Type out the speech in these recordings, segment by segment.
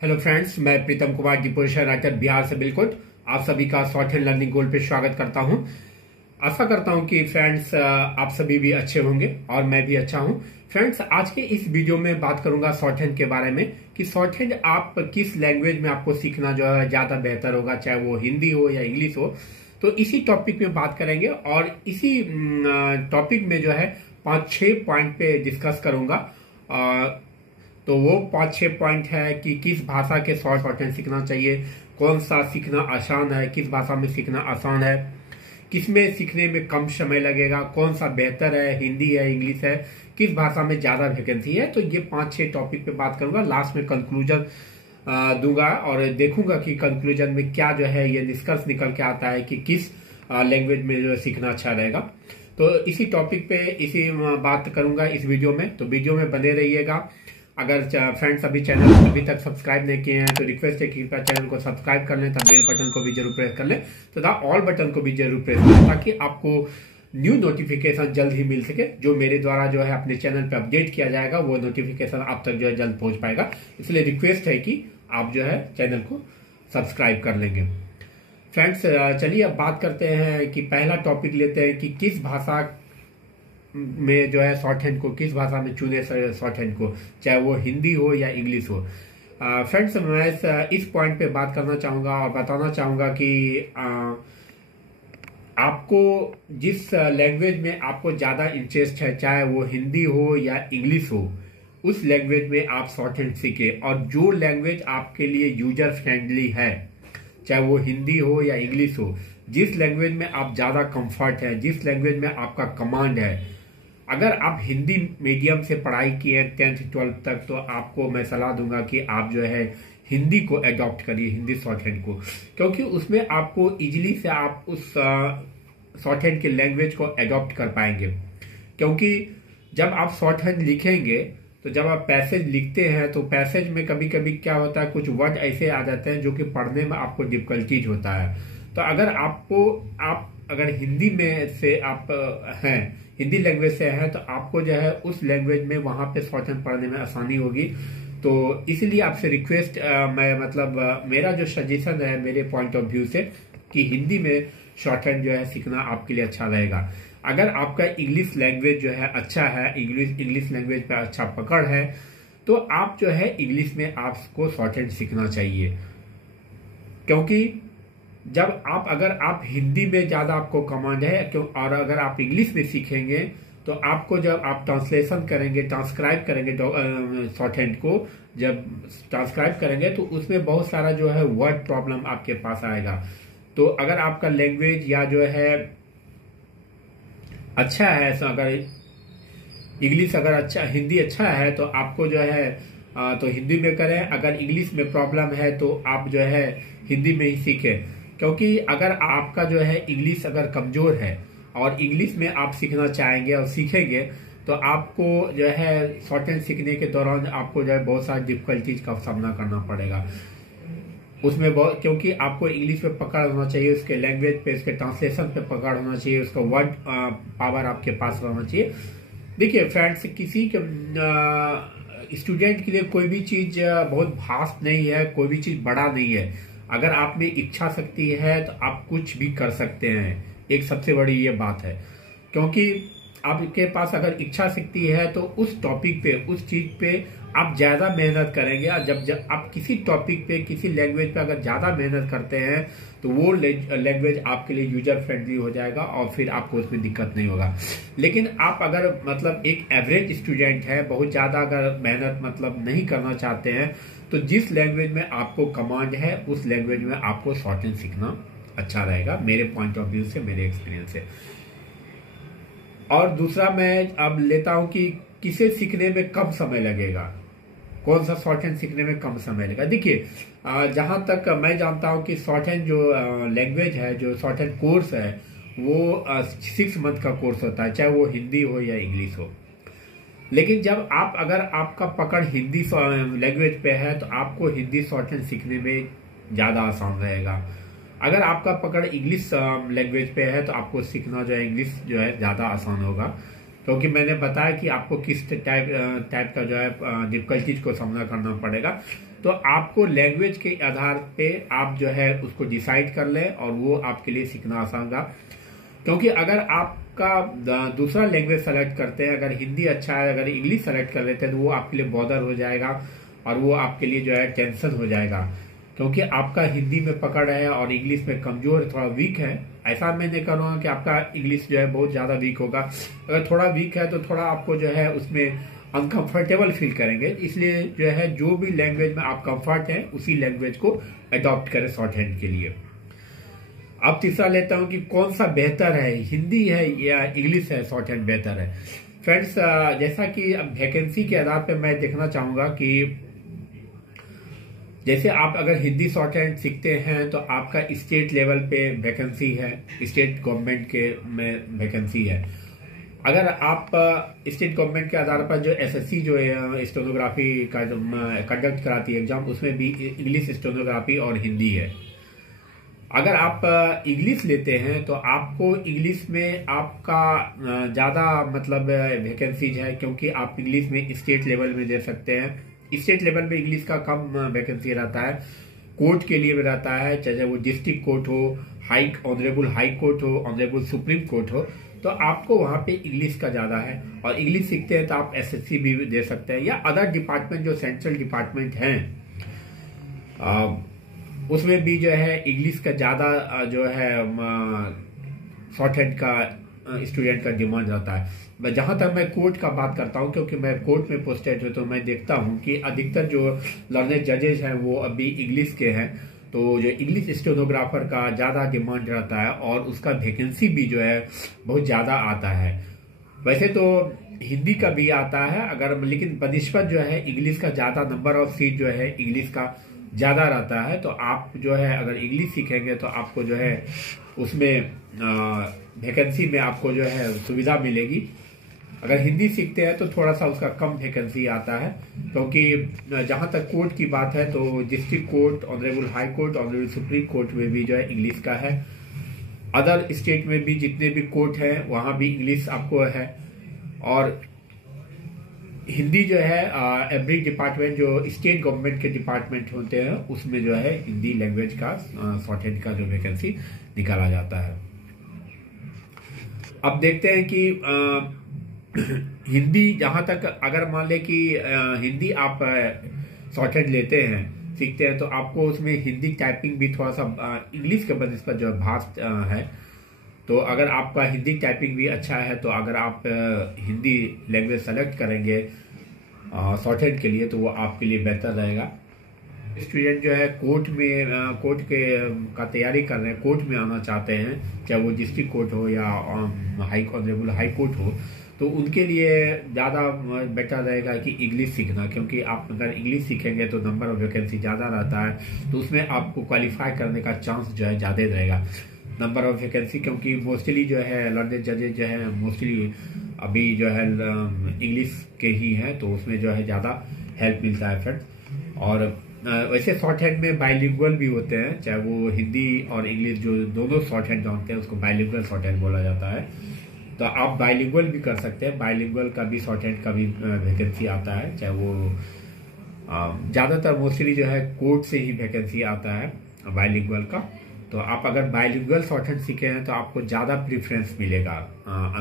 Hello friends, मैं Pritam Kumar deposition writer Bihar से बिल्कुल आप सभी का शॉर्ट हैंड लर्निंग गोल पे स्वागत करता हूं। आशा करता हूं कि फ्रेंड्स आप सभी भी अच्छे होंगे और मैं भी अच्छा हूं। फ्रेंड्स, आज के इस वीडियो में बात करूंगा शॉर्ट हैंड के बारे में कि शॉर्ट हैंड आप किस लैंग्वेज में आपको सीखना जो है ज्यादा बेहतर होगा, चाहे वो हिंदी हो या इंग्लिश हो। तो इसी टॉपिक में बात करेंगे और इसी टॉपिक में जो है 5-6 पॉइंट पे डिस्कस करूंगा। तो वो 5-6 पॉइंट है कि किस भाषा के शॉर्ट हैंड सीखना चाहिए, कौन सा सीखना आसान है, किस भाषा में सीखना आसान है, किसमें सीखने में कम समय लगेगा, कौन सा बेहतर है, हिंदी है, इंग्लिश है, किस भाषा में ज्यादा वैकेंसी है। तो ये 5-6 टॉपिक पे बात करूंगा। लास्ट में कंक्लूजन दूंगा और देखूंगा कि कंक्लूजन में क्या जो है ये निष्कर्ष निकल के आता है कि किस लैंग्वेज में जो सीखना अच्छा रहेगा। तो इसी टॉपिक पे इसी बात करूंगा इस वीडियो में, तो वीडियो में बने रहिएगा। अगर फ्रेंड्स अभी चैनल अभी तक सब्सक्राइब नहीं किए हैं तो रिक्वेस्ट है कि कृपया चैनल को सब्सक्राइब कर लें, बेल बटन को भी जरूर प्रेस कर लें तथा ऑल बटन को भी जरूर प्रेस करें ताकि आपको न्यू नोटिफिकेशन जल्द ही मिल सके। जो मेरे द्वारा जो है अपने चैनल पे अपडेट किया जाएगा वो नोटिफिकेशन आप तक जो है जल्द पहुंच पाएगा। इसलिए रिक्वेस्ट है कि आप जो है चैनल को सब्सक्राइब कर लेंगे। फ्रेंड्स, चलिए अब बात करते हैं कि पहला टॉपिक लेते हैं कि किस भाषा में जो है शॉर्ट हैंड को, किस भाषा में चुने शॉर्ट हैंड को, चाहे वो हिंदी हो या इंग्लिश हो। फ्रेंड्स, मैं इस पॉइंट पे बात करना चाहूंगा और बताना चाहूंगा कि आपको जिस लैंग्वेज में आपको ज्यादा इंटरेस्ट है, चाहे वो हिंदी हो या इंग्लिश हो, उस लैंग्वेज में आप शॉर्ट हैंड सीखे। और जो लैंग्वेज आपके लिए यूजर फ्रेंडली है, चाहे वो हिंदी हो या इंग्लिश हो, जिस लैंग्वेज में आप ज्यादा कंफर्ट है, जिस लैंग्वेज में आपका कमांड है। अगर आप हिंदी मीडियम से पढ़ाई किए 10th-12th तक, तो आपको मैं सलाह दूंगा कि आप जो है हिंदी को अडॉप्ट करिए, हिंदी शॉर्ट हैंड को, क्योंकि उसमें आपको इजीली से आप उस शॉर्ट हैंड के लैंग्वेज को अडॉप्ट कर पाएंगे। क्योंकि जब आप शॉर्ट हैंड लिखेंगे तो जब आप पैसेज लिखते हैं तो पैसेज में कभी कभी क्या होता है, कुछ वर्ड ऐसे आ जाते हैं जो कि पढ़ने में आपको डिफिकल्टीज होता है। तो अगर आप अगर हिंदी में से आप हैं, हिंदी लैंग्वेज से हैं, तो आपको जो है उस लैंग्वेज में वहां पे शॉर्ट हैंड पढ़ने में आसानी होगी। तो इसलिए आपसे रिक्वेस्ट मेरा जो सजेशन है मेरे पॉइंट ऑफ व्यू से कि हिंदी में शॉर्ट हैंड जो है सीखना आपके लिए अच्छा रहेगा। अगर आपका इंग्लिश लैंग्वेज जो है अच्छा है, इंग्लिश लैंग्वेज पे अच्छा पकड़ है, तो आप जो है इंग्लिश में आपको शॉर्ट हैंड सीखना चाहिए। क्योंकि जब अगर आप हिंदी में ज्यादा आपको कमांड है और अगर आप इंग्लिश में सीखेंगे तो आपको जब आप ट्रांसलेशन करेंगे, ट्रांसक्राइब करेंगे शॉर्ट हैंड को, जब ट्रांसक्राइब करेंगे तो उसमें बहुत सारा जो है वर्ड प्रॉब्लम आपके पास आएगा। तो अगर आपका लैंग्वेज या जो है अच्छा है, अगर इंग्लिश अगर अच्छा, हिंदी अच्छा है, तो आपको जो है तो हिंदी में करें। अगर इंग्लिश में प्रॉब्लम है तो आप जो है हिंदी में ही सीखें। क्योंकि अगर आपका जो है इंग्लिश अगर कमजोर है और इंग्लिश में आप सीखना चाहेंगे और सीखेंगे तो आपको जो है शॉर्ट हैंड सीखने के दौरान आपको जो है बहुत सारी डिफिकल्टीज का सामना करना पड़ेगा उसमें क्योंकि आपको इंग्लिश पे पकड़ होना चाहिए, उसके लैंग्वेज पे, उसके ट्रांसलेशन पे पकड़ होना चाहिए, उसका वर्ड पावर आपके पास रहना चाहिए। देखिए फ्रेंड्स, किसी के स्टूडेंट के लिए कोई भी चीज बहुत वास्ट नहीं है, कोई भी चीज बड़ा नहीं है। अगर आप में इच्छा शक्ति है तो आप कुछ भी कर सकते हैं, एक सबसे बड़ी ये बात है। क्योंकि आपके पास अगर इच्छा शक्ति है तो उस टॉपिक पे, उस चीज पे आप ज्यादा मेहनत करेंगे। और जब आप किसी टॉपिक पे, किसी लैंग्वेज पे अगर ज्यादा मेहनत करते हैं तो वो लैंग्वेज आपके लिए यूजर फ्रेंडली हो जाएगा और फिर आपको उसमें दिक्कत नहीं होगा। लेकिन आप अगर एक एवरेज स्टूडेंट है, बहुत ज्यादा अगर मेहनत नहीं करना चाहते हैं, तो जिस लैंग्वेज में आपको कमांड है उस लैंग्वेज में आपको शॉर्ट हैंड सीखना अच्छा रहेगा, मेरे पॉइंट ऑफ व्यू से, मेरे एक्सपीरियंस से। और दूसरा मैं अब लेता हूं कि किसे सीखने में कम समय लगेगा, कौन सा शॉर्ट हैंड सीखने में कम समय लगेगा। देखिए, जहां तक मैं जानता हूं कि शॉर्ट हैंड जो लैंग्वेज है, जो शॉर्ट हैंड कोर्स है, वो 6 मंथ का कोर्स होता है, चाहे वो हिंदी हो या इंग्लिश हो। लेकिन जब अगर आपका पकड़ हिंदी लैंग्वेज पे है तो आपको हिंदी शॉर्ट हैंड सीखने में ज्यादा आसान रहेगा। अगर आपका पकड़ इंग्लिश लैंग्वेज पे है तो आपको सीखना जो है इंग्लिश जो है ज्यादा आसान होगा। क्योंकि मैंने बताया कि आपको किस टाइप का जो है डिफिकल्टीज को सामना करना पड़ेगा। तो आपको लैंग्वेज के आधार पे आप जो है उसको डिसाइड कर लें और वो आपके लिए सीखना आसान होगा। क्योंकि अगर आपका दूसरा लैंग्वेज सेलेक्ट करते हैं, अगर हिंदी अच्छा है, अगर इंग्लिश सेलेक्ट कर लेते हैं, तो वो आपके लिए बॉदर हो जाएगा और वो आपके लिए जो है टेंशन हो जाएगा। क्योंकि आपका हिंदी में पकड़ है और इंग्लिश में कमजोर, थोड़ा वीक है। ऐसा मैं नहीं करूँगा कि आपका इंग्लिश जो है बहुत ज़्यादा वीक होगा। अगर थोड़ा वीक है तो थोड़ा आपको जो है उसमें अनकंफर्टेबल फील करेंगे। इसलिए जो है जो भी लैंग्वेज में आप कंफर्ट हैं उसी लैंग्वेज को अडॉप्ट करें शॉर्ट हैंड के लिए। अब तीसरा लेता हूं कि कौन सा बेहतर है, हिंदी है या इंग्लिश है शॉर्ट हैंड बेहतर है। फ्रेंड्स, जैसा कि अब वैकेंसी के आधार पर मैं देखना चाहूंगा कि जैसे आप अगर हिंदी शॉर्ट हैंड सीखते हैं तो आपका स्टेट लेवल पे वैकेंसी है, स्टेट गवर्नमेंट के में वैकेंसी है। अगर आप स्टेट गवर्नमेंट के आधार पर जो एसएससी जो है स्टेनोग्राफी का कंडक्ट कराती है एग्जाम, उसमें भी इंग्लिश स्टेनोग्राफी और हिंदी है। अगर आप इंग्लिश लेते हैं तो आपको इंग्लिश में आपका ज़्यादा मतलब वैकेंसीज है, क्योंकि आप इंग्लिश में स्टेट लेवल में दे सकते हैं। स्टेट लेवल में इंग्लिश का कम वैकेंसी रहता है, कोर्ट के लिए भी रहता है, चाहे वो डिस्ट्रिक्ट कोर्ट हो, ऑनरेबल हाई कोर्ट हो, ऑनरेबल सुप्रीम कोर्ट हो, तो आपको वहां पे इंग्लिश का ज्यादा है। और इंग्लिश सीखते हैं तो आप एसएससी भी दे सकते हैं या अदर डिपार्टमेंट जो सेंट्रल डिपार्टमेंट हैं उसमें भी जो है इंग्लिश का ज्यादा जो है शॉर्ट हैंड का स्टूडेंट का डिमांड रहता है। जहां तक मैं कोर्ट का बात करता हूं, क्योंकि मैं कोर्ट में पोस्टेड हूं, तो मैं देखता हूं कि अधिकतर जो लर्नेड जजेज हैं वो अभी इंग्लिश के हैं। तो जो इंग्लिश स्टेनोग्राफर का ज़्यादा डिमांड रहता है और उसका वैकेंसी भी जो है बहुत ज़्यादा आता है। वैसे तो हिंदी का भी आता है अगर, लेकिन बनिस्बत जो है इंग्लिश का ज़्यादा नंबर ऑफ सीट जो है इंग्लिश का ज़्यादा रहता है। तो आप जो है अगर इंग्लिश सीखेंगे तो आपको जो है उसमें वैकेंसी में आपको जो है सुविधा मिलेगी। अगर हिंदी सीखते हैं तो थोड़ा सा उसका कम वैकेंसी आता है, क्योंकि जहां तक कोर्ट की बात है तो district court, honourable high court, honourable supreme court में भी जो है इंग्लिश का है। अदर स्टेट में भी जितने भी कोर्ट हैं वहां भी इंग्लिश आपको है। और हिंदी जो है एवरी डिपार्टमेंट जो स्टेट गवर्नमेंट के डिपार्टमेंट होते हैं उसमें जो है हिंदी लैंग्वेज का शॉर्ट हैंड का जो वैकेंसी निकाला जाता है। अब देखते हैं कि हिंदी जहां तक अगर मान ले कि हिंदी आप शॉर्ट हैंड लेते हैं, सीखते हैं, तो आपको उसमें हिंदी टाइपिंग भी थोड़ा सा इंग्लिश के बनिस्बत जो भास्ट है। तो अगर आपका हिंदी टाइपिंग भी अच्छा है तो अगर आप हिंदी लैंग्वेज सेलेक्ट करेंगे शॉर्ट हैंड के लिए तो वो आपके लिए बेहतर रहेगा। स्टूडेंट जो है कोर्ट के का तैयारी कर रहे हैं, कोर्ट में आना चाहते हैं, चाहे वो डिस्ट्रिक्ट कोर्ट हो या ऑनरेबल हाई कोर्ट हो, तो उनके लिए ज़्यादा बेटर रहेगा कि इंग्लिश सीखना। क्योंकि आप अगर इंग्लिश सीखेंगे तो नंबर ऑफ वैकेंसी ज़्यादा रहता है, तो उसमें आपको क्वालिफाई करने का चांस जो है ज़्यादा रहेगा नंबर ऑफ वैकेंसी। क्योंकि मोस्टली जो है लर्नेड जजेज जो है मोस्टली अभी जो है इंग्लिश के ही हैं, तो उसमें जो है ज़्यादा हेल्प मिलता है फ्रेंड्स। और वैसे शॉर्ट हैंड में बाइलिंगुअल भी होते हैं, चाहे वो हिंदी और इंग्लिश जो दोनों शॉर्ट हैंड जानते हैं उसको बाइलिंगुअल शॉर्ट हैंड बोला जाता है। तो आप बाइलिंगुअल भी कर सकते हैं, बाइलिंगुअल का भी शॉर्ट हैंड का भी वैकेंसी आता है, चाहे वो ज़्यादातर मोस्टली जो है कोर्ट से ही वैकेंसी आता है बाइलिंगुअल का। तो आप अगर बाइलिंगुअल शॉर्ट हैंड सीखे हैं तो आपको ज़्यादा प्रेफरेंस मिलेगा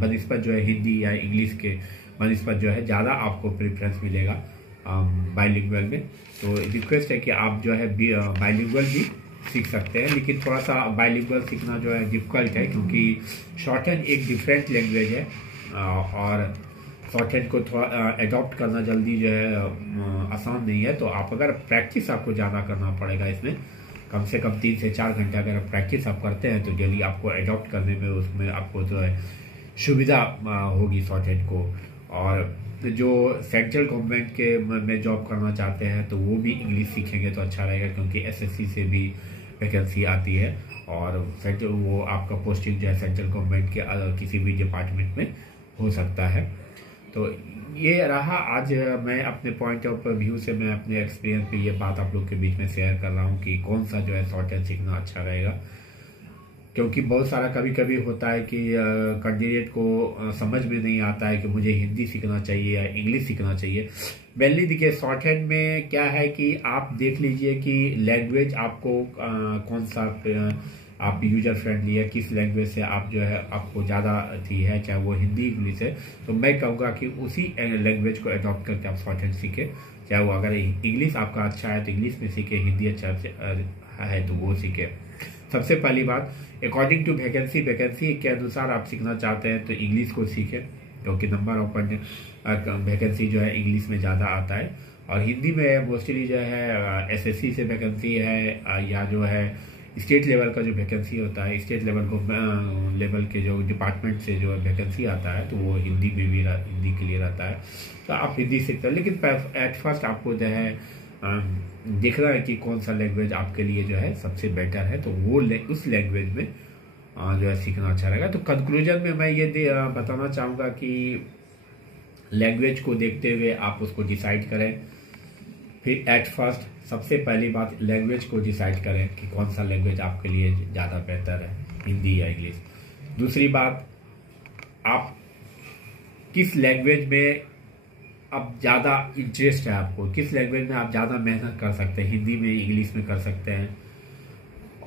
बनिस्बत जो है हिंदी या इंग्लिश के बनिस्बत जो है ज़्यादा आपको प्रेफरेंस मिलेगा बाइलिंगुअल में। तो रिक्वेस्ट है कि आप जो है बाइलिंगुअल भी सीख सकते हैं, लेकिन थोड़ा सा बाइलिंगुअल सीखना जो है डिफिकल्ट है, क्योंकि शॉर्ट हैंड एक डिफरेंट लैंग्वेज है और शॉर्ट हैंड को थोड़ा एडॉप्ट करना जल्दी जो है आसान नहीं है। तो आप अगर प्रैक्टिस आपको ज़्यादा करना पड़ेगा, इसमें कम से कम 3 से 4 घंटे अगर प्रैक्टिस आप करते हैं तो जल्दी आपको एडॉप्ट करने में उसमें आपको जो है सुविधा होगी शॉर्ट हैंड को। और जो सेंट्रल गवर्नमेंट के में जॉब करना चाहते हैं तो वो भी इंग्लिश सीखेंगे तो अच्छा रहेगा, क्योंकि एसएससी से भी वैकेंसी आती है और वो आपका पोस्टिंग जो है सेंट्रल गवर्नमेंट के किसी भी डिपार्टमेंट में हो सकता है। तो ये रहा आज मैं अपने पॉइंट ऑफ व्यू से मैं अपने एक्सपीरियंस पे ये बात आप लोग के बीच में शेयर कर रहा हूँ कि कौन सा जो है शॉर्ट हैंड सीखना अच्छा रहेगा। क्योंकि बहुत सारा कभी कभी होता है कि कैंडिडेट को समझ में नहीं आता है कि मुझे हिंदी सीखना चाहिए या इंग्लिश सीखना चाहिए। मेनली देखिए शॉर्ट हैंड में क्या है कि आप देख लीजिए कि लैंग्वेज आपको कौन सा आप यूजर फ्रेंडली है, किस लैंग्वेज से आप जो है आपको ज़्यादा थी है, चाहे वो हिंदी इंग्लिश है, तो मैं कहूँगा कि उसी लैंग्वेज को अडॉप्ट करके आप शॉर्ट हैंड सीखें। चाहे वो अगर इंग्लिश आपका अच्छा है तो इंग्लिश में सीखें, हिंदी अच्छा है तो वो सीखें। सबसे पहली बात, अकॉर्डिंग टू वैकेंसी के अनुसार आप सीखना चाहते हैं तो इंग्लिश को सीखें, क्योंकि नंबर ऑफ वैकेंसी जो है इंग्लिश में ज़्यादा आता है। और हिंदी में मोस्टली जो है एसएससी से वैकेंसी है, या जो है स्टेट लेवल का जो वैकेंसी होता है, स्टेट लेवल के जो डिपार्टमेंट से जो वैकेंसी आता है तो वो हिंदी में भी हिंदी के लिए रहता है, तो आप हिंदी सीखते हैं। लेकिन एट फर्स्ट आपको जो है देखना है कि कौन सा लैंग्वेज आपके लिए जो है सबसे बेटर है, तो वो उस लैंग्वेज में जो है सीखना अच्छा रहेगा। तो कंक्लूजन में मैं ये बताना चाहूँगा कि लैंग्वेज को देखते हुए आप उसको डिसाइड करें। फिर एट फर्स्ट सबसे पहली बात, लैंग्वेज को डिसाइड करें कि कौन सा लैंग्वेज आपके लिए ज़्यादा बेहतर है, हिंदी या इंग्लिश। दूसरी बात, आप किस लैंग्वेज में अब ज़्यादा इंटरेस्ट है, आपको किस लैंग्वेज में आप ज़्यादा मेहनत कर सकते हैं, हिंदी में इंग्लिश में कर सकते हैं।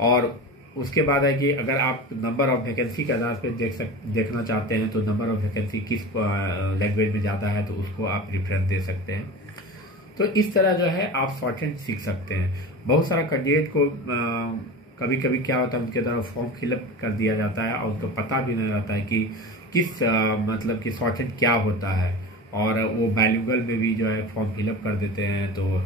और उसके बाद है कि अगर आप नंबर ऑफ वैकेंसी के आधार पर देखना चाहते हैं तो नंबर ऑफ वैकेंसी किस लैंग्वेज में ज़्यादा है तो उसको आप प्रेफरेंस दे सकते हैं। तो इस तरह जो है आप शॉर्ट हैंड सीख सकते हैं। बहुत सारा कैंडिडेट को कभी कभी क्या होता है, उनके द्वारा फॉर्म फिलअप कर दिया जाता है और उनको पता भी नहीं रहता है कि किस मतलब कि शॉर्ट हैंड क्या होता है, और वो बाइलिंगुअल में भी जो है फॉर्म फिलअप कर देते हैं। तो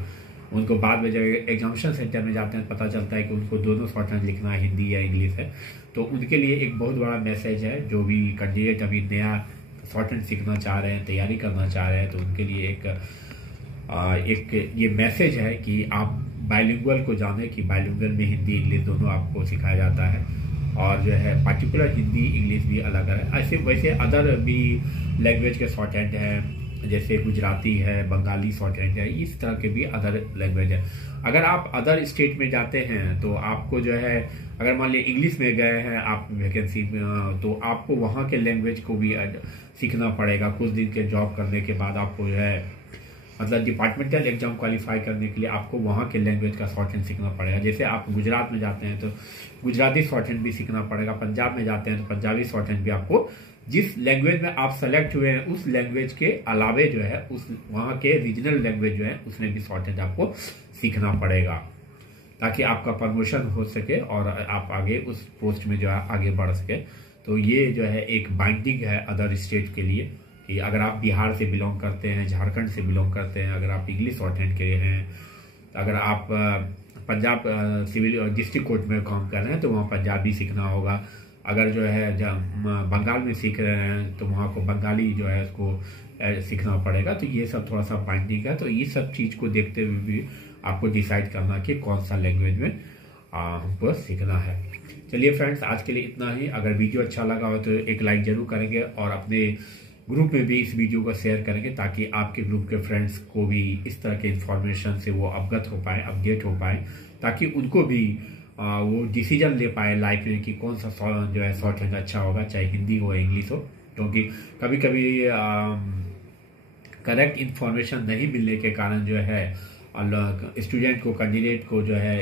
उनको बाद में जब एग्जामिनेशन सेंटर में जाते हैं पता चलता है कि उनको दोनों शॉर्ट हैंड लिखना है, हिंदी या इंग्लिश है। तो उनके लिए एक बहुत बड़ा मैसेज है, जो भी कैंडिडेट अभी नया शॉर्ट हैंड सीखना चाह रहे हैं, तैयारी करना चाह रहे हैं, तो उनके लिए एक ये मैसेज है कि आप बाइलिंगुअल को जाने, कि बाइलिंगुअल में हिंदी इंग्लिश दोनों आपको सिखाया जाता है, और जो है पर्टिकुलर हिंदी इंग्लिश भी अलग है। ऐसे वैसे अदर भी लैंग्वेज के शॉर्ट हैंड है, जैसे गुजराती है, बंगाली शॉर्ट हैंड है, इस तरह के भी अदर लैंग्वेज है। अगर आप अदर स्टेट में जाते हैं तो आपको जो है, अगर मान लीजिए इंग्लिश में गए हैं आप वैकेंसी में, तो आपको वहाँ के लैंग्वेज को भी सीखना पड़ेगा। कुछ दिन के जॉब करने के बाद आपको जो है मतलब डिपार्टमेंटल एग्जाम क्वालिफाई करने के लिए आपको वहाँ के लैंग्वेज का शॉर्ट हैंड सीखना पड़ेगा। जैसे आप गुजरात में जाते हैं तो गुजराती शॉर्ट हैंड भी सीखना पड़ेगा, पंजाब में जाते हैं तो पंजाबी शॉर्ट हैंड भी आपको, जिस लैंग्वेज में आप सेलेक्ट हुए हैं उस लैंग्वेज के अलावे जो है उस वहाँ के रीजनल लैंग्वेज जो है उसमें भी शॉर्ट हैंड आपको सीखना पड़ेगा, ताकि आपका प्रमोशन हो सके और आप आगे उस पोस्ट में जो है आगे बढ़ सके। तो ये जो है एक बाइंडिंग है अदर स्टेट के लिए, कि अगर आप बिहार से बिलोंग करते हैं, झारखंड से बिलोंग करते हैं, अगर आप इंग्लिश शॉर्ट हैंड के हैं, अगर आप पंजाब सिविल डिस्ट्रिक्ट कोर्ट में काम कर रहे हैं तो वहाँ पंजाबी सीखना होगा। अगर जो है बंगाल में सीख रहे हैं तो वहाँ को बंगाली जो है उसको सीखना पड़ेगा। तो ये सब थोड़ा सा बाइंडिंग है। तो ये सब चीज़ को देखते हुए भी आपको डिसाइड करना कि कौन सा लैंग्वेज में हमको सीखना है। चलिए फ्रेंड्स, आज के लिए इतना ही। अगर वीडियो अच्छा लगा हो तो एक लाइक जरूर करेंगे और अपने ग्रुप में भी इस वीडियो को शेयर करेंगे, ताकि आपके ग्रुप के फ्रेंड्स को भी इस तरह के इन्फॉर्मेशन से वो अवगत हो पाए, अपडेट हो पाए, ताकि उनको भी वो डिसीजन ले पाए लाइफ में कि कौन सा जो है शॉर्ट हैंड अच्छा होगा, चाहे हिंदी हो या इंग्लिश हो। क्योंकि कभी कभी करेक्ट इन्फॉर्मेशन नहीं मिलने के कारण जो है स्टूडेंट को, कैंडिडेट को जो है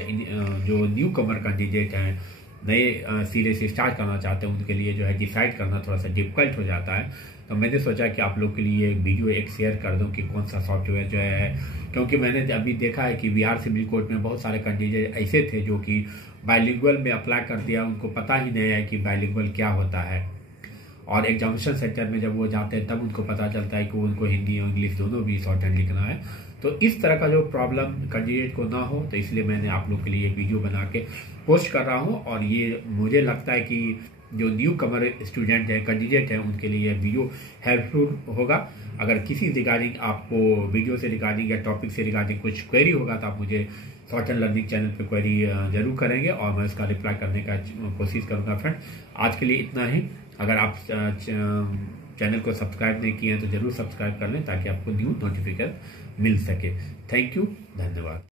जो न्यू कमर कैंडिडेट हैं, नए सिरे से स्टार्ट करना चाहते हैं, उनके लिए जो है डिसाइड करना थोड़ा सा डिफिकल्ट हो जाता है। तो मैंने सोचा कि आप लोग के लिए वीडियो एक शेयर कर दूं कि कौन सा सॉफ्टवेयर जो है, क्योंकि मैंने अभी देखा है कि बिहार सिविल कोर्ट में बहुत सारे कैंडिडेट ऐसे थे जो कि बाइलिंगुअल में अप्लाई कर दिया, उनको पता ही नहीं है कि बाइलिंगुअल क्या होता है, और एग्जामिनेशन सेंटर में जब वो जाते हैं तब उनको पता चलता है कि उनको हिंदी और इंग्लिश दोनों भी शॉर्ट हैंड लिखना है। तो इस तरह का जो प्रॉब्लम कैंडिडेट को ना हो, तो इसलिए मैंने आप लोग के लिए एक वीडियो बना के पोस्ट कर रहा हूँ। और ये मुझे लगता है कि जो न्यू कमर स्टूडेंट है, कैंडिडेट है, उनके लिए वीडियो हेल्पफुल होगा। अगर किसी रिगार्डिंग आपको वीडियो से रिगार्डिंग या टॉपिक से रिगार्डिंग कुछ क्वेरी होगा तो आप मुझे शॉर्ट हैंड लर्निंग चैनल पे क्वेरी जरूर करेंगे और मैं उसका रिप्लाई करने का कोशिश करूंगा। फ्रेंड, आज के लिए इतना ही। अगर आप चैनल को सब्सक्राइब नहीं किए हैं तो जरूर सब्सक्राइब कर लें, ताकि आपको न्यू नोटिफिकेशन मिल सके। थैंक यू, धन्यवाद।